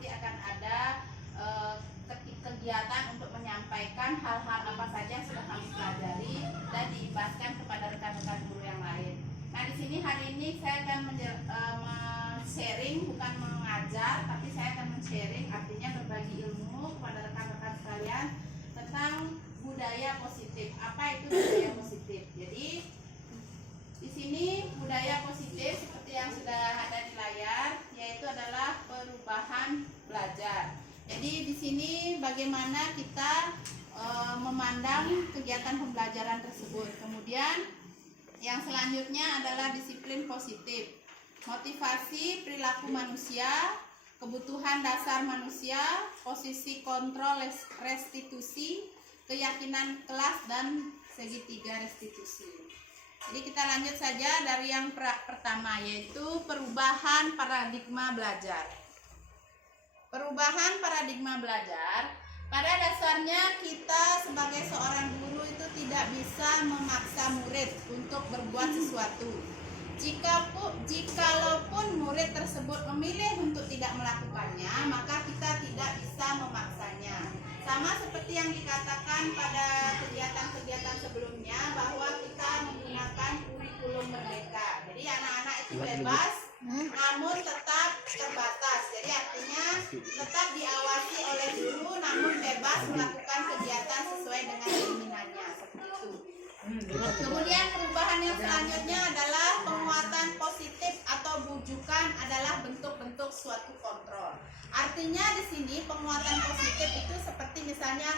pasti akan ada kegiatan untuk menyampaikan hal-hal apa saja yang sudah kami pelajari dan diibaskan kepada rekan-rekan guru yang lain. Nah, di sini hari ini saya akan sharing, bukan mengajar, tapi saya akan men-sharing, artinya berbagi ilmu kepada rekan-rekan sekalian tentang budaya positif. Apa itu budaya positif? Jadi di sini budaya positif seperti yang sudah ada di layar, yaitu adalah perubahan belajar. Jadi di sini bagaimana kita memandang kegiatan pembelajaran tersebut. Kemudian yang selanjutnya adalah disiplin positif, motivasi perilaku manusia, kebutuhan dasar manusia, posisi kontrol restitusi, keyakinan kelas, dan segitiga restitusi. Jadi kita lanjut saja dari yang pertama, yaitu perubahan paradigma belajar. Perubahan paradigma belajar, pada dasarnya kita sebagai seorang guru itu tidak bisa memaksa murid untuk berbuat sesuatu. Jikalaupun murid tersebut memilih untuk tidak melakukannya, maka kita tidak bisa memaksanya. Sama seperti yang dikatakan pada kegiatan-kegiatan sebelumnya, bahwa kita menggunakan kurikulum merdeka. Jadi anak-anak itu bebas, namun tetap terbatas. Jadi artinya tetap diawasi oleh guru, namun bebas melakukan kegiatan sesuai dengan keinginannya. Seperti itu. Kemudian perubahan yang selanjutnya adalah penguatan positif atau bujukan adalah bentuk-bentuk suatu kontrol. Artinya di sini penguatan positif itu seperti misalnya,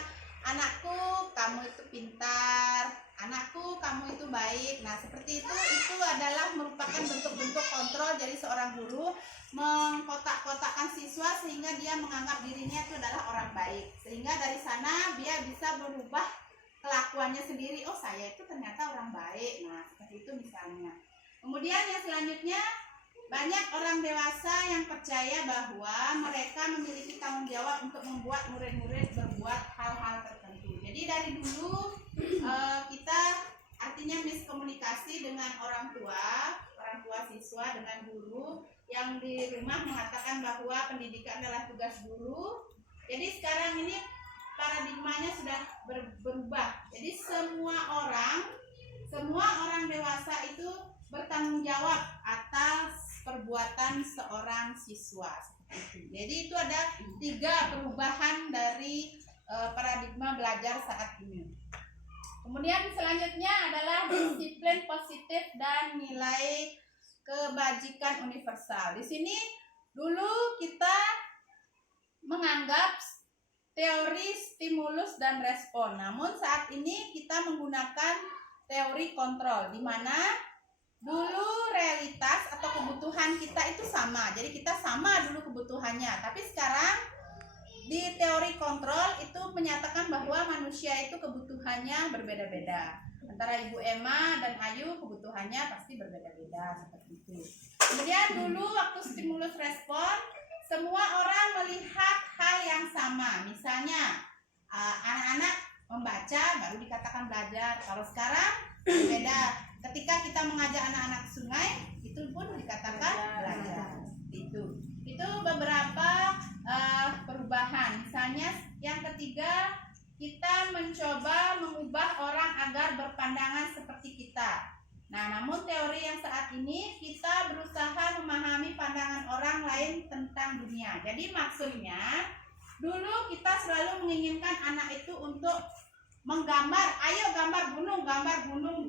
anakku kamu itu pintar, anakku kamu itu baik. Nah seperti itu adalah merupakan bentuk-bentuk kontrol. Jadi seorang guru mengkotak-kotakkan siswa sehingga dia menganggap dirinya itu adalah orang baik, sehingga dari sana dia bisa berubah kelakuannya sendiri. Oh, saya itu ternyata orang baik. Nah seperti itu misalnya. Kemudian yang selanjutnya, banyak orang dewasa yang percaya bahwa mereka memiliki tanggung jawab untuk membuat murid-murid berbuat hal-hal tertentu. Jadi dari dulu kita artinya miskomunikasi dengan orang tua siswa dengan guru, yang di rumah mengatakan bahwa pendidikan adalah tugas guru. Jadi sekarang ini paradigmanya sudah berubah. Jadi semua orang dewasa itu bertanggung jawab atas perbuatan seorang siswa. Jadi itu ada 3 perubahan dari paradigma belajar saat ini. Kemudian selanjutnya adalah disiplin positif dan nilai kebajikan universal. Di sini dulu kita menganggap teori stimulus dan respon. Namun saat ini kita menggunakan teori kontrol, di mana dulu realitas atau kebutuhan kita itu sama. Jadi kita sama dulu kebutuhannya. Tapi sekarang di teori kontrol itu menyatakan bahwa manusia itu kebutuhannya berbeda-beda. Antara Ibu Emma dan Ayu kebutuhannya pasti berbeda-beda, seperti itu. Kemudian dulu waktu stimulus respon, semua orang melihat hal yang sama. Misalnya anak-anak membaca baru dikatakan belajar. Kalau sekarang beda. Ketika kita mengajak anak-anak sungai, itu pun dikatakan belajar. Itu beberapa perubahan. Misalnya yang ketiga, kita mencoba mengubah orang agar berpandangan seperti kita. Nah, namun teori yang saat ini kita berusaha memahami pandangan orang lain tentang dunia. Jadi maksudnya, dulu kita selalu menginginkan anak itu untuk menggambar, ayo gambar gunung,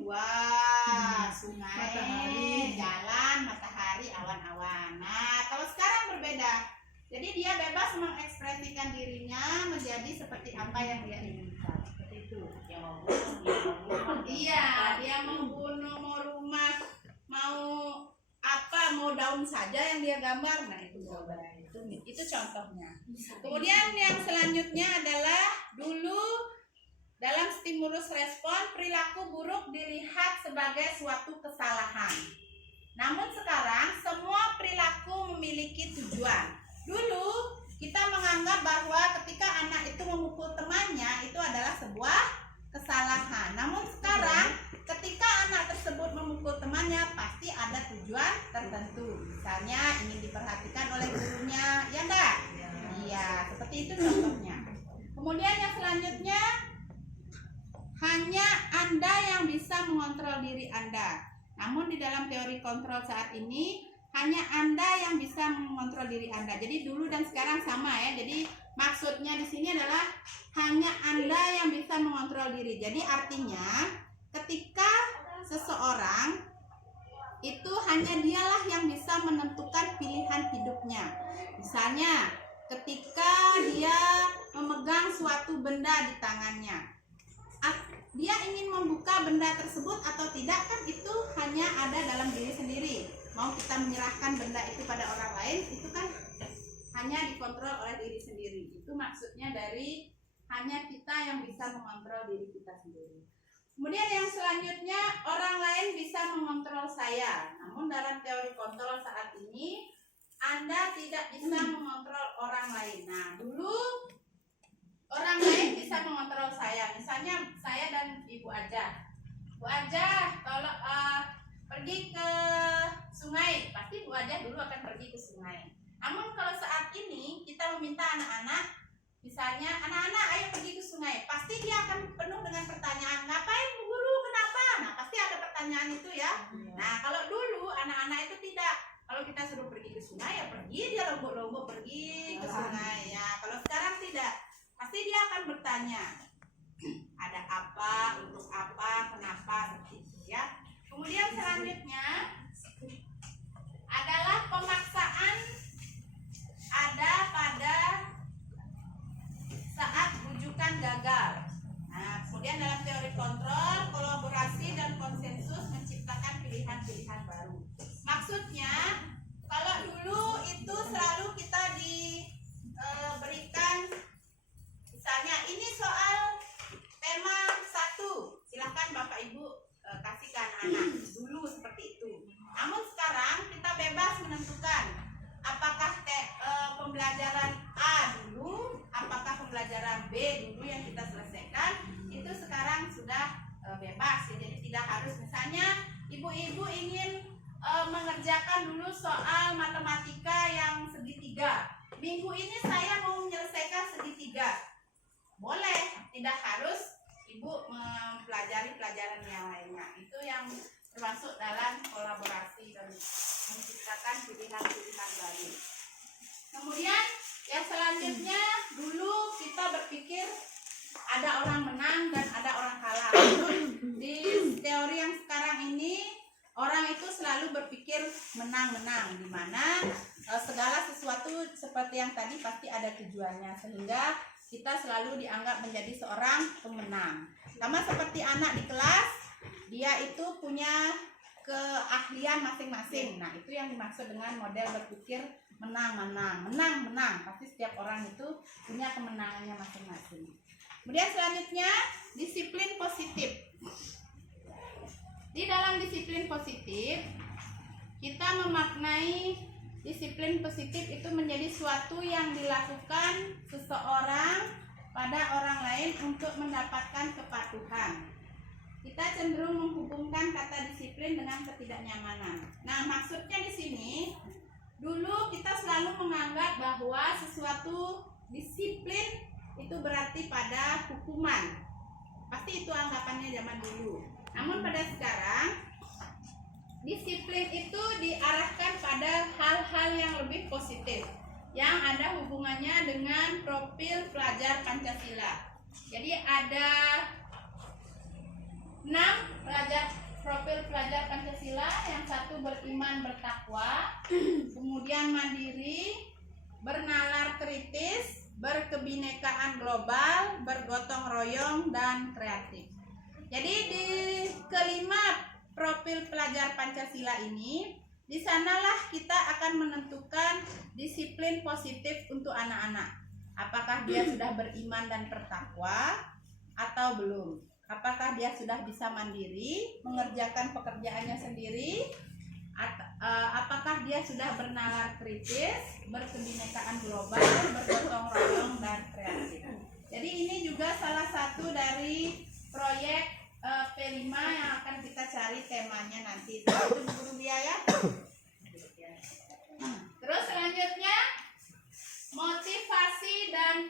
wah, sungai, matahari, jalan, matahari, awan-awan. Nah, kalau sekarang berbeda. Jadi dia bebas mengekspresikan dirinya menjadi seperti apa yang dia inginkan. Seperti itu. Iya, dia mau gunung, mau rumah, mau apa, mau daun saja yang dia gambar. Nah, itu jawabannya. Itu contohnya. Kemudian yang selanjutnya adalah dulu dalam stimulus respon, perilaku buruk dilihat sebagai suatu kesalahan. Namun sekarang semua perilaku memiliki tujuan. Dulu kita menganggap bahwa ketika anak itu memukul temannya itu adalah sebuah kesalahan. Namun sekarang ketika anak tersebut memukul temannya pasti ada tujuan tertentu. Misalnya ingin diperhatikan oleh gurunya, ya enggak? Seperti itu contohnya. Kemudian yang selanjutnya, hanya Anda yang bisa mengontrol diri Anda. Namun di dalam teori kontrol saat ini, hanya Anda yang bisa mengontrol diri Anda. Jadi dulu dan sekarang sama ya. Jadi maksudnya di sini adalah hanya Anda yang bisa mengontrol diri. Jadi artinya ketika seseorang itu hanya dialah yang bisa menentukan pilihan hidupnya. Misalnya ketika dia memegang suatu benda di tangannya, dia ingin membuka benda tersebut atau tidak, kan itu hanya ada dalam diri sendiri. Mau kita menyerahkan benda itu pada orang lain, itu kan hanya dikontrol oleh diri sendiri. Itu maksudnya dari hanya kita yang bisa mengontrol diri kita sendiri. Kemudian yang selanjutnya, orang lain bisa mengontrol saya. Namun dalam teori kontrol saat ini, Anda tidak bisa mengontrol orang lain. Nah, dulu orang lain bisa mengontrol saya. Misalnya saya dan Ibu Aja. Bu Aja, tolong pergi ke sungai. Pasti Bu Aja dulu akan pergi ke sungai. Namun kalau saat ini kita meminta anak-anak, misalnya anak-anak ayo pergi ke sungai, pasti dia akan penuh dengan pertanyaan, ngapain Bu Guru, kenapa? Nah pasti ada pertanyaan itu ya. Nah kalau dulu anak-anak itu tidak. Kalau kita suruh pergi ke sungai ya pergi, dia lombok-lombok pergi ke sungai. Ya kalau sekarang tidak. Pasti dia akan bertanya, ada apa, untuk apa, kenapa, seperti itu ya. Kemudian selanjutnya adalah pemaksaan ada pada saat rujukan gagal. Nah, kemudian dalam teori kontrol, kolaborasi dan konsensus menciptakan pilihan-pilihan baru. Maksudnya, kalau dulu itu selalu kita diberikan, misalnya ini soal tema 1, silahkan Bapak Ibu kasih ke anak-anak. Dulu seperti itu. Namun sekarang kita bebas menentukan apakah pembelajaran A dulu, apakah pembelajaran B dulu yang kita selesaikan. Itu sekarang sudah bebas ya. Jadi tidak harus, misalnya ibu-ibu ingin mengerjakan dulu soal matematika yang segitiga. Minggu ini saya mau menyelesaikan segitiga. Boleh, tidak harus ibu mempelajari pelajaran yang lainnya. Itu yang termasuk dalam kolaborasi dan menciptakan pilihan-pilihan baru. Kemudian yang selanjutnya, dulu kita berpikir ada orang menang dan ada orang kalah. Di teori yang sekarang ini, orang itu selalu berpikir menang-menang, di mana segala sesuatu seperti yang tadi pasti ada tujuannya, sehingga kita selalu dianggap menjadi seorang pemenang. Sama seperti anak di kelas, dia itu punya keahlian masing-masing. Nah, itu yang dimaksud dengan model berpikir menang-menang. Menang-menang, pasti setiap orang itu punya kemenangannya masing-masing. Kemudian selanjutnya, disiplin positif. Di dalam disiplin positif, kita memaknai disiplin positif itu menjadi suatu yang dilakukan seseorang pada orang lain untuk mendapatkan kepatuhan. Kita cenderung menghubungkan kata disiplin dengan ketidaknyamanan. Nah, maksudnya di sini, dulu kita selalu menganggap bahwa sesuatu disiplin itu berarti pada hukuman. Pasti itu anggapannya zaman dulu. Namun pada sekarang, disiplin itu diarahkan pada hal-hal yang lebih positif, yang ada hubungannya dengan profil pelajar Pancasila. Jadi ada 6 profil pelajar Pancasila. Yang satu beriman bertakwa, kemudian mandiri, bernalar kritis, berkebinekaan global, bergotong royong, dan kreatif. Jadi di kelima profil pelajar Pancasila ini, di sanalah kita akan menentukan disiplin positif untuk anak-anak. Apakah dia sudah beriman dan bertakwa atau belum? Apakah dia sudah bisa mandiri, mengerjakan pekerjaannya sendiri? Apakah dia sudah bernalar kritis, berkebinekaan global, bergotong royong, dan kreatif? Jadi ini juga salah satu dari proyek P5 yang akan kita cari temanya nanti. Itu guru dia ya. Terus selanjutnya, motivasi dan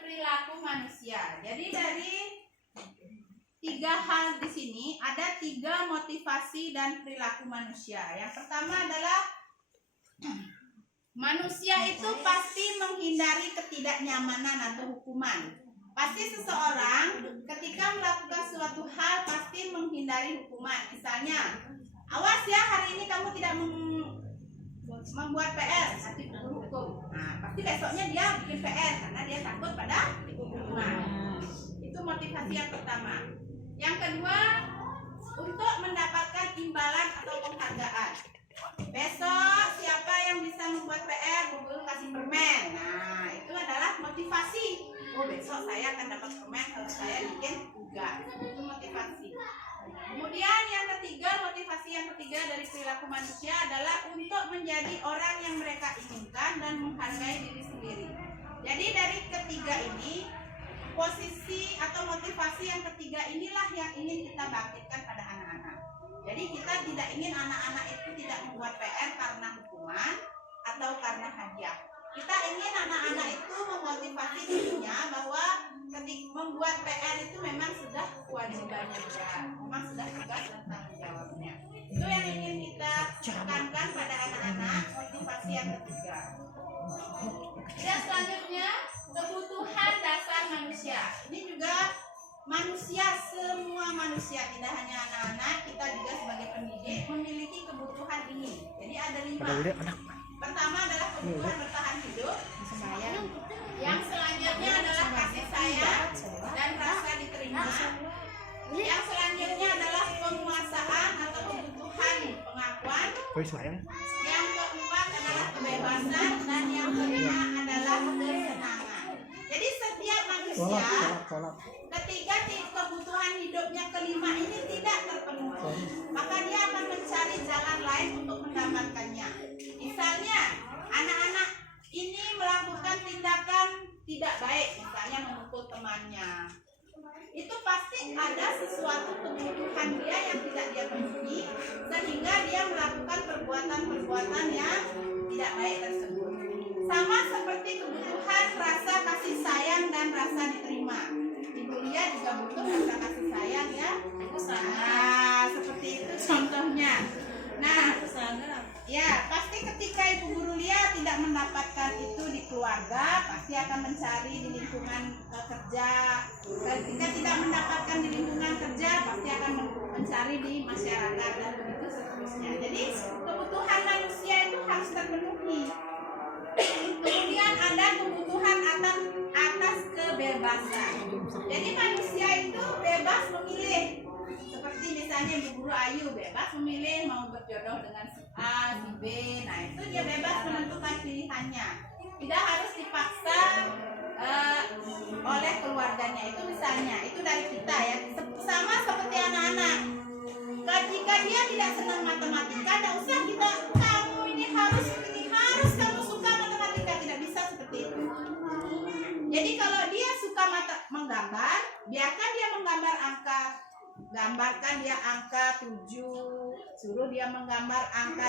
tiga hal di sini, ada tiga motivasi dan perilaku manusia. Yang pertama adalah manusia itu pasti menghindari ketidaknyamanan atau hukuman. Pasti seseorang ketika melakukan suatu hal pasti menghindari hukuman. Misalnya, awas ya, hari ini kamu tidak membuat PR, nanti hukum. Nah, pasti besoknya dia bikin PR karena dia takut pada hukuman. Itu motivasi yang pertama. Yang kedua, untuk mendapatkan imbalan atau penghargaan. Besok siapa yang bisa membuat PR, guru kasih permen. Nah, itu adalah motivasi. Oh, besok saya akan dapat permen kalau saya bikin tugas. Itu motivasi. Kemudian yang ketiga, motivasi yang ketiga dari perilaku manusia adalah untuk menjadi orang yang mereka inginkan dan menghargai diri sendiri. Jadi dari ketiga ini, posisi atau motivasi yang ketiga inilah yang ingin kita bangkitkan pada anak-anak. Jadi kita tidak ingin anak-anak itu tidak membuat PR karena hukuman atau karena hadiah. Kita ingin anak-anak itu memotivasi dirinya bahwa ketika membuat PR itu memang sudah kewajibannya dia, memang sudah tugas dan tanggung jawabnya. Itu yang ingin kita tekankan pada anak-anak, motivasi yang ketiga. Dan selanjutnya, kebutuhan dasar manusia. Ini juga manusia, semua manusia, tidak hanya anak-anak, kita juga sebagai pendidik memiliki kebutuhan ini. Jadi ada 5. Pertama adalah kebutuhan bertahan hidup, yang selanjutnya adalah kasih sayang dan rasa diterima. Yang selanjutnya adalah penguasaan atau kebutuhan pengakuan. Yang keempat adalah kebebasan dan yang kelima adalah kesenangan. Jadi setiap manusia ketika kebutuhan hidupnya kelima ini tidak terpenuhi, maka dia akan mencari jalan lain untuk mendapatkannya. Misalnya anak-anak ini melakukan tindakan tidak baik, misalnya memukul temannya, itu pasti ada sesuatu kebutuhan dia yang tidak dia penuhi, sehingga dia melakukan perbuatan-perbuatan yang tidak baik tersebut. Sama seperti kebutuhan rasa kasih sayang dan rasa diterima. Ibu Lia juga butuh rasa kasih sayang ya. Nah, seperti itu contohnya. Nah, ya pasti ketika Ibu Guru Lia tidak mendapatkan itu di keluarga, pasti akan mencari di lingkungan kerja. Ketika tidak mendapatkan di lingkungan kerja, pasti akan mencari di masyarakat dan begitu seterusnya. Jadi kebutuhan manusia itu harus terpenuhi. Kemudian ada kebutuhan atas kebebasan. Jadi manusia itu bebas memilih. Seperti misalnya Ibu Guru Ayu bebas memilih mau berjodoh dengan si A, si B. Nah itu dia bebas menentukan pilihannya. Tidak harus dipaksa oleh keluarganya. Itu misalnya, itu dari kita ya. Sama seperti anak-anak. Jika dia tidak senang matematika, tidak usah kita, kamu ini harus kamu suka matematika, tidak bisa seperti itu. Jadi kalau dia suka menggambar, biarkan dia menggambar angka. Gambarkan dia angka 7, suruh dia menggambar angka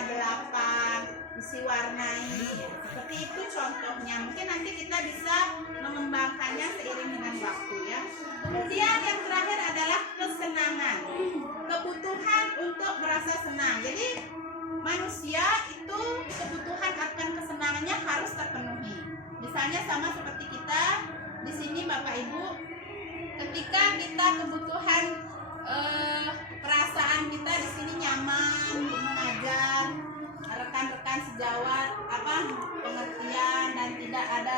8, isi warnai. Seperti itu contohnya. Mungkin nanti kita bisa mengembangkannya seiring dengan waktu ya. Kemudian yang terakhir adalah kesenangan. Kebutuhan untuk merasa senang. Jadi manusia itu kebutuhan akan kesenangannya harus terpenuhi. Misalnya sama seperti kita di sini Bapak Ibu, ketika kita kebutuhan perasaan kita di sini nyaman mengajar, rekan-rekan sejawat pengertian dan tidak ada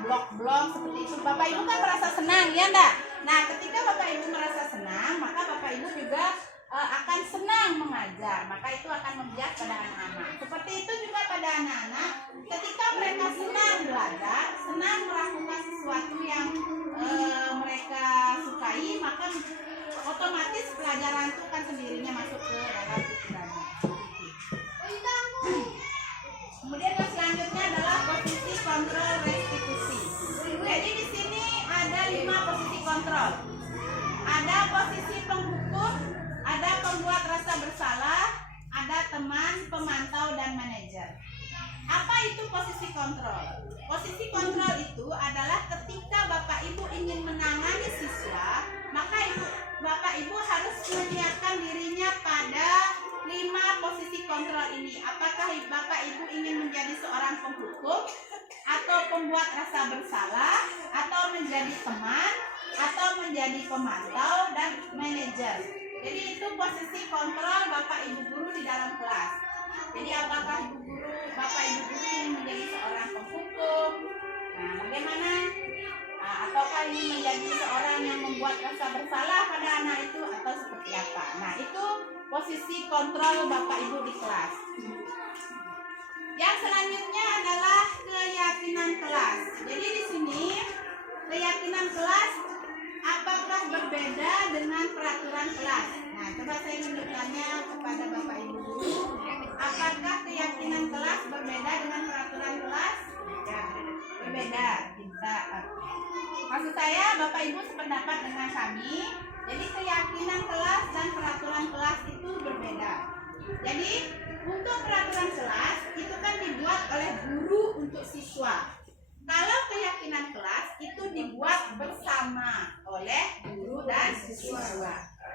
blok-blok seperti itu, Bapak Ibu kan merasa senang ya enggak? Nah ketika Bapak Ibu merasa senang, maka Bapak Ibu juga akan senang mengajar, maka itu akan membiak pada anak-anak. Seperti itu juga pada anak-anak, ketika mereka senang belajar, senang melakukan sesuatu yang mereka sukai, maka otomatis pelajaran itu kan sendirinya masuk ke dalam pikirannya. Kemudian yang selanjutnya adalah posisi kontrol restitusi. Jadi di sini ada 5 posisi kontrol. Ada posisi penghukum, ada pembuat rasa bersalah, ada teman, pemantau, dan manajer. Apa itu posisi kontrol? Posisi kontrol itu adalah ketika Bapak Ibu ingin menangani siswa, maka Bapak Ibu harus menyiapkan dirinya pada 5 posisi kontrol ini. Apakah Bapak Ibu ingin menjadi seorang penghukum, atau pembuat rasa bersalah, atau menjadi teman, atau menjadi pemantau dan manajer. Jadi itu posisi kontrol Bapak Ibu guru di dalam kelas. Jadi apakah Bapak Ibu guru ingin menjadi seorang penghukum? Nah, bagaimana? Ataukah ingin menjadi seorang yang membuat rasa bersalah pada anak itu, atau seperti apa? Nah, itu posisi kontrol Bapak Ibu di kelas. Yang selanjutnya adalah keyakinan kelas. Jadi di sini keyakinan kelas apakah berbeda dengan peraturan kelas? Nah, coba saya menunjukkannya kepada Bapak Ibu guru. Apakah keyakinan kelas berbeda dengan peraturan kelas? Berbeda. Maksud saya Bapak Ibu sependapat dengan kami. Jadi keyakinan kelas dan peraturan kelas itu berbeda. Jadi untuk peraturan kelas itu kan dibuat oleh guru untuk siswa. Kalau keyakinan kelas itu dibuat bersama oleh guru dan siswa.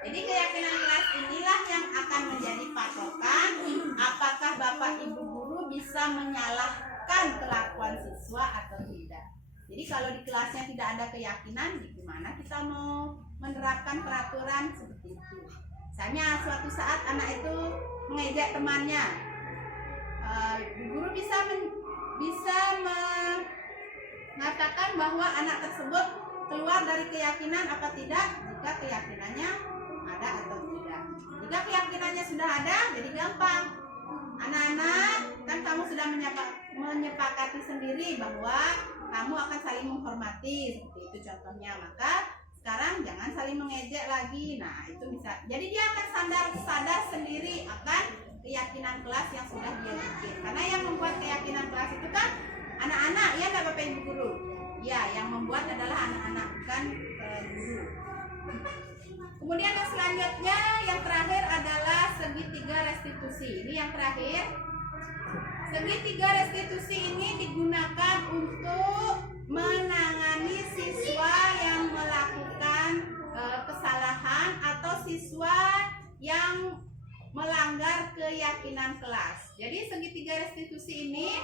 Jadi keyakinan kelas inilah yang akan menjadi patokan apakah Bapak Ibu guru bisa menyalahkan kelakuan siswa atau tidak. Jadi kalau di kelasnya tidak ada keyakinan, gimana kita mau menerapkan peraturan seperti itu? Misalnya suatu saat anak itu mengejek temannya, guru bisa mengatakan bahwa anak tersebut keluar dari keyakinan apa tidak, jika keyakinannya ada atau tidak. Jika keyakinannya sudah ada, jadi gampang. Anak-anak, kan kamu sudah menyepakati sendiri bahwa kamu akan saling menghormati, seperti itu contohnya. Maka sekarang jangan saling mengejek lagi. Nah, itu bisa. Jadi dia akan sadar sendiri akan keyakinan kelas yang sudah dia bikin. Karena yang membuat keyakinan kelas itu kan anak-anak, ya enggak Bapak Ibu guru? Ya, yang membuat adalah anak-anak, bukan guru. Kemudian yang selanjutnya, yang terakhir adalah segitiga restitusi. Ini yang terakhir. Segitiga restitusi ini digunakan untuk menangani siswa yang melakukan kesalahan atau siswa yang melanggar keyakinan kelas. Jadi segitiga restitusi ini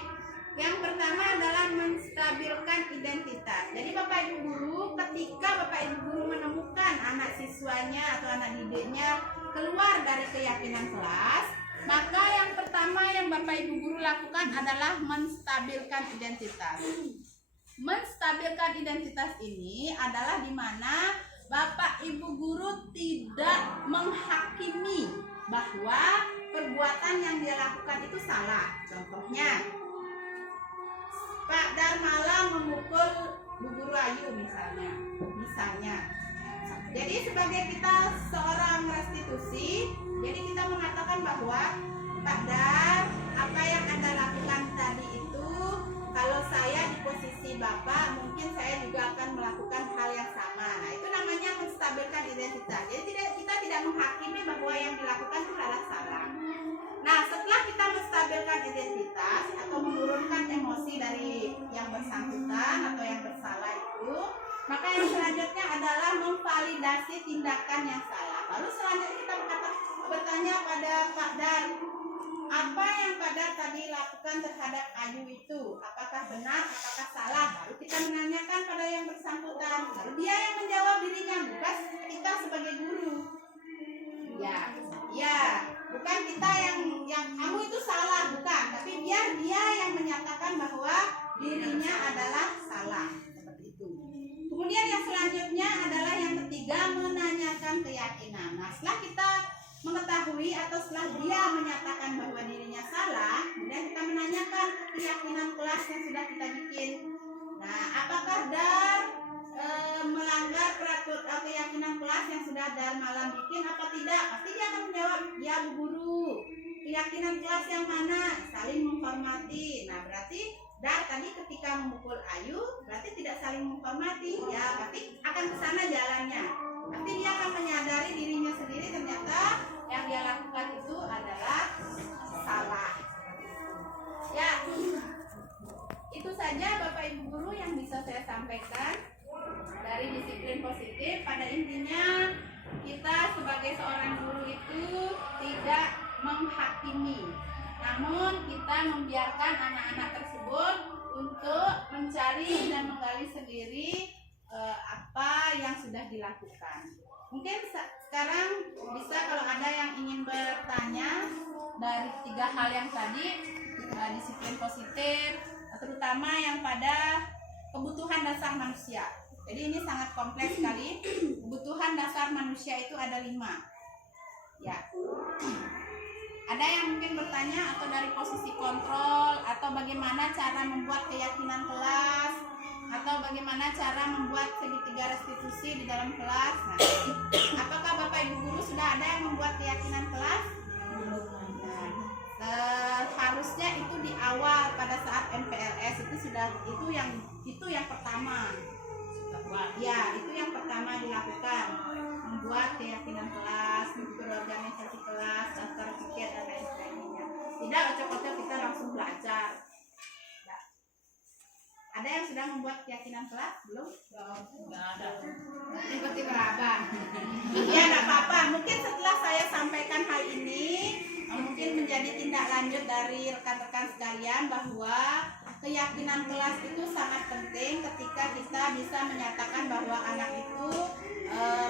yang pertama adalah menstabilkan identitas. Jadi Bapak Ibu guru, ketika Bapak Ibu guru menemukan anak siswanya atau anak didiknya keluar dari keyakinan kelas, maka yang pertama yang Bapak Ibu guru lakukan adalah menstabilkan identitas. Menstabilkan identitas ini adalah di mana Bapak Ibu guru tidak menghakimi bahwa perbuatan yang dia lakukan itu salah. Contohnya, Pak Darmalah memukul Bu Guru Ayu misalnya. Jadi sebagai kita seorang restitusi, jadi kita mengatakan bahwa Pak Dar, apa yang Anda lakukan tadi itu, kalau saya di posisi Bapak, mungkin saya juga akan melakukan hal yang sama. Nah, itu namanya menstabilkan identitas. Jadi kita tidak menghakimi bahwa yang dilakukan itu salah. Nah, setelah kita menstabilkan identitas atau menurunkan emosi dari yang bersangkutan atau yang bersalah itu, maka yang selanjutnya adalah memvalidasi tindakan yang salah. Lalu selanjutnya kita bertanya pada Pak Dar, apa yang Pak Dar tadi lakukan terhadap Ayu itu? Apakah benar, apakah salah? Lalu kita menanyakan pada yang bersangkutan. Lalu dia yang menjawab dirinya, bukan kita sebagai guru. Ya, bukan kita yang kamu itu salah, bukan. Tapi biar dia yang menyatakan bahwa dirinya adalah salah. Seperti itu. Kemudian yang selanjutnya adalah yang ketiga, menanyakan keyakinan. Nah, setelah kita mengetahui atau setelah dia menyatakan bahwa dirinya salah, kemudian kita menanyakan keyakinan kelas yang sudah kita bikin. Nah, apakah Dar melanggar peraturan keyakinan kelas yang sudah Dar malam bikin apa tidak? Pasti dia akan menjawab, ya Bu Guru. Keyakinan kelas yang mana? Saling menghormati. Nah, berarti Dar tadi ketika memukul Ayu berarti tidak saling menghormati. Ya, berarti akan ke sana jalannya. Tapi dia akan menyadari dirinya sendiri ternyata yang dia lakukan itu adalah salah. Ya, itu saja Bapak Ibu guru yang bisa saya sampaikan dari disiplin positif. Pada intinya kita sebagai seorang guru itu tidak menghakimi, namun kita membiarkan anak-anak tersebut untuk mencari dan menggali sendiri apa yang sudah dilakukan. Mungkin sekarang bisa kalau ada yang ingin bertanya dari 3 hal yang tadi, disiplin positif, terutama yang pada kebutuhan dasar manusia. Jadi ini sangat kompleks sekali. Kebutuhan dasar manusia itu ada 5. Ya. Ada yang mungkin bertanya atau dari posisi kontrol, atau bagaimana cara membuat keyakinan kelas, atau bagaimana cara membuat segitiga restitusi di dalam kelas. Nah, apakah Bapak Ibu guru sudah ada yang membuat keyakinan kelas? Harusnya itu di awal pada saat MPLS itu yang pertama. Ya, itu yang pertama dilakukan, membuat keyakinan kelas, berorganisasi kelas, daftar pikir dan lain sebagainya. Tidak ocok-ocok kita langsung belajar. Ya. Ada yang sudah membuat keyakinan kelas? Belum? Nggak ada. Seperti berabang. Ya, nggak apa-apa. Mungkin setelah saya sampaikan hal ini, mungkin menjadi tindak lanjut dari rekan-rekan sekalian bahwa keyakinan kelas itu sangat penting ketika kita bisa menyatakan bahwa anak itu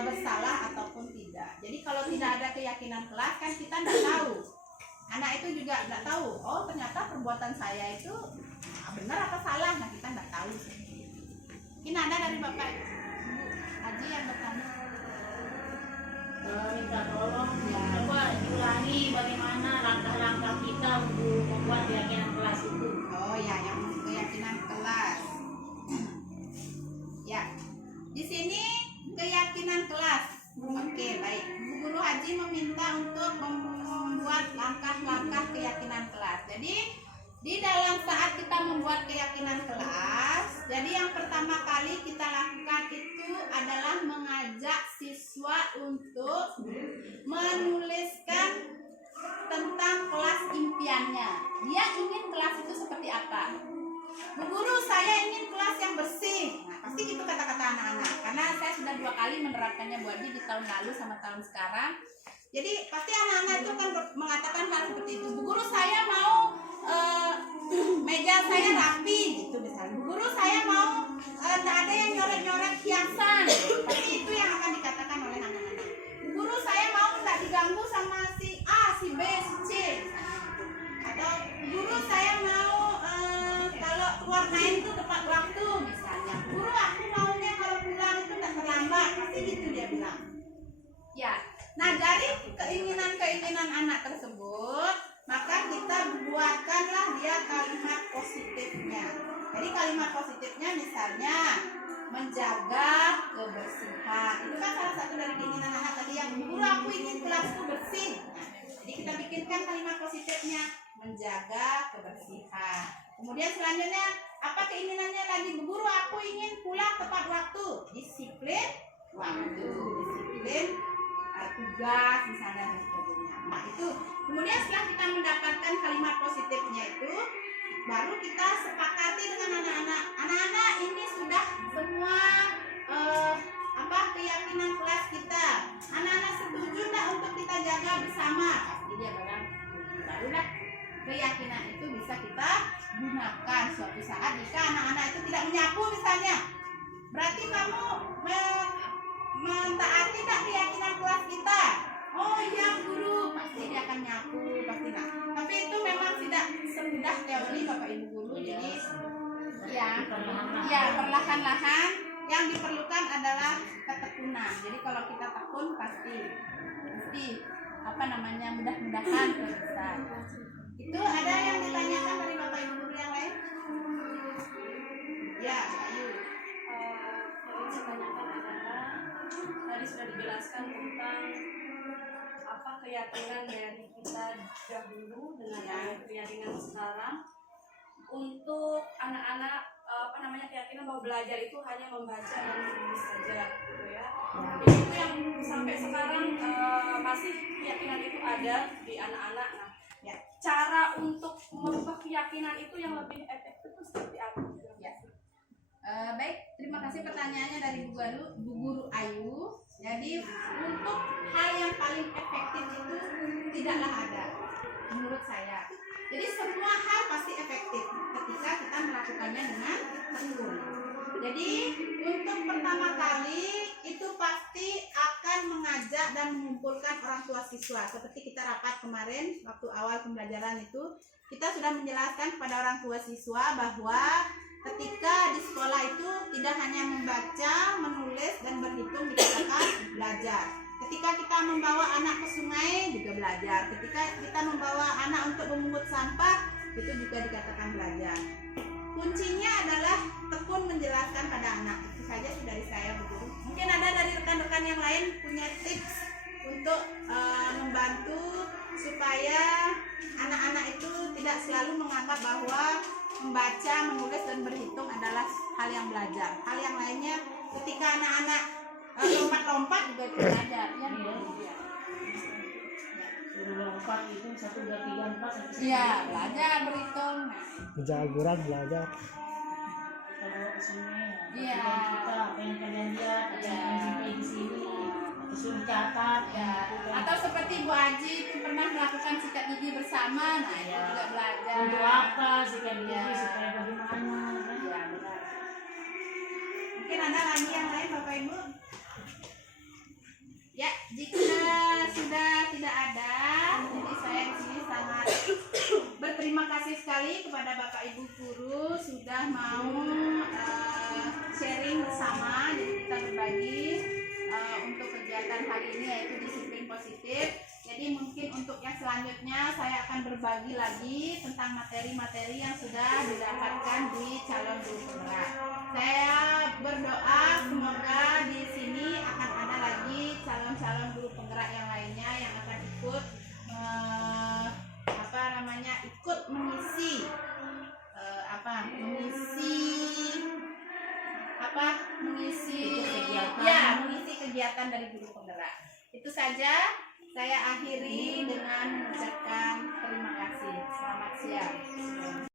bersalah ataupun tidak. Jadi kalau tidak ada keyakinan kelas kan kita tidak tahu. Anak itu juga tidak tahu, oh ternyata perbuatan saya itu benar atau salah. Nah kita tidak tahu. Mungkin ada dari Bapak Haji yang bertanya. Minta tolong coba diulangi bagaimana langkah-langkah kita untuk membuat keyakinan kelas itu. Oh ya, yang keyakinan kelas. Ya, di sini keyakinan kelas. Oke, baik. Bu Guru Haji meminta untuk membuat langkah-langkah keyakinan kelas. Jadi di dalam saat kita membuat keyakinan kelas, jadi yang pertama kali kita lakukan itu adalah mengajak siswa untuk menuliskan tentang kelas impiannya. Dia ingin kelas itu seperti apa? Bu Guru, saya ingin kelas yang bersih. Nah, pasti gitu kata-kata anak-anak. Karena saya sudah 2 kali menerapkannya Bu Adi, di tahun lalu sama tahun sekarang. Jadi pasti anak-anak itu kan mengatakan hal seperti itu. Bu Guru, saya mau meja saya rapi gitu misalnya. Bu Guru, saya mau tidak ada yang nyoret-nyoret hiasan. Pasti itu yang akan dikatakan oleh anak-anak. Bu Guru, saya mau tidak diganggu sama si A, si B, si C. Atau Bu Guru, saya mau kalau keluar main itu tepat waktu misalnya. Bu Guru, aku maunya kalau pulang itu tidak terlambat. Pasti gitu dia bilang. Ya. Nah, dari keinginan-keinginan anak tersebut, maka kita buatkanlah dia kalimat positifnya. Jadi kalimat positifnya misalnya menjaga kebersihan. Itu kan salah satu dari keinginan anak tadi yang Bu Guru, aku ingin kelasku bersih. Nah, jadi kita bikinkan kalimat positifnya menjaga kebersihan. Kemudian selanjutnya apa keinginannya lagi? Bu Guru, aku ingin pulang tepat waktu. Disiplin waktu, disiplin tugas misalnya dan sebagainya. Nah itu kemudian setelah kita mendapatkan kalimat positifnya itu, baru kita sepakati dengan anak-anak ini sudah semua keyakinan kelas kita. Anak-anak setuju tidak untuk kita jaga bersama? Pasti dia bilang barulah keyakinan itu bisa kita gunakan suatu saat jika anak-anak itu tidak menyapu misalnya. Berarti kamu mentaati tak keyakinan kelas kita? Oh iya Guru, pasti dia akan nyapu, pasti nak. Tapi itu memang tidak semudah teori Bapak Ibu guru. Jadi ya perlahan-lahan yang diperlukan adalah ketekunan. Jadi kalau kita tekun pasti mudah-mudahan bisa. Itu ada yang ditanyakan dari Bapak Ibu guru yang lain? Ya, ayo. Yang saya tanyakan adalah tadi sudah dijelaskan tentang apa keyakinan dari kita dahulu dengan keyakinan sekarang. Untuk anak-anak keyakinan bahwa belajar itu hanya membaca dan menulis saja gitu ya. Jadi itu yang sampai sekarang masih keyakinan itu ada di anak-anak. Nah, Ya. cara untuk merubah keyakinan itu yang lebih efektif itu seperti apa? Ya. Baik, terima kasih pertanyaannya dari Bu Guru Ayu. Jadi untuk hal yang paling efektif itu tidaklah ada menurut saya. Jadi semua hal pasti efektif ketika kita melakukannya dengan tekun. Jadi untuk pertama kali itu pasti akan mengajak dan mengumpulkan orang tua siswa. Seperti kita rapat kemarin waktu awal pembelajaran itu, kita sudah menjelaskan kepada orang tua siswa bahwa ketika di sekolah itu tidak hanya membaca, menulis, dan berhitung dikatakan belajar. Ketika kita membawa anak ke sungai juga belajar. Ketika kita membawa anak untuk memungut sampah itu juga dikatakan belajar. Kuncinya adalah tekun menjelaskan pada anak. Itu saja dari saya, Bu Guru. Mungkin ada dari rekan-rekan yang lain punya tips untuk membantu supaya anak-anak itu tidak selalu menganggap bahwa membaca, menulis, dan berhitung adalah hal yang belajar. Hal yang lainnya ketika anak-anak lompat-lompat juga belajar. Ya, Suruh lompat itu 1, 2, 3, 4 sampai 10. iya, belajar berhitung. Baca Al-Quran belajar. Kita bawa ke sungai. Iya. Kita apa yang kalian lihat, apa yang kalian jumpai di sini, atau suruh catat. Ya. Atau seperti Bu Aji itu pernah melakukan sikat gigi bersama, nah itu Ya. juga belajar. Untuk apa sikat gigi Ya. supaya bagaimana? Kan? Ya, benar. Mungkin ada lagi yang lain Bapak Ibu? Ya, jika sudah tidak ada, jadi saya di sini sangat berterima kasih sekali kepada Bapak Ibu guru sudah mau sharing bersama. Jadi kita berbagi untuk kegiatan hari ini yaitu disiplin positif. Jadi mungkin untuk yang selanjutnya saya akan berbagi lagi tentang materi-materi yang sudah didapatkan di calon guru penggerak. Saya berdoa semoga di sini akan ada lagi calon-calon guru penggerak yang lainnya yang akan ikut ikut mengisi mengisi kegiatan dari guru penggerak. Itu saja saya akhiri dengan mengucapkan terima kasih. Selamat siang.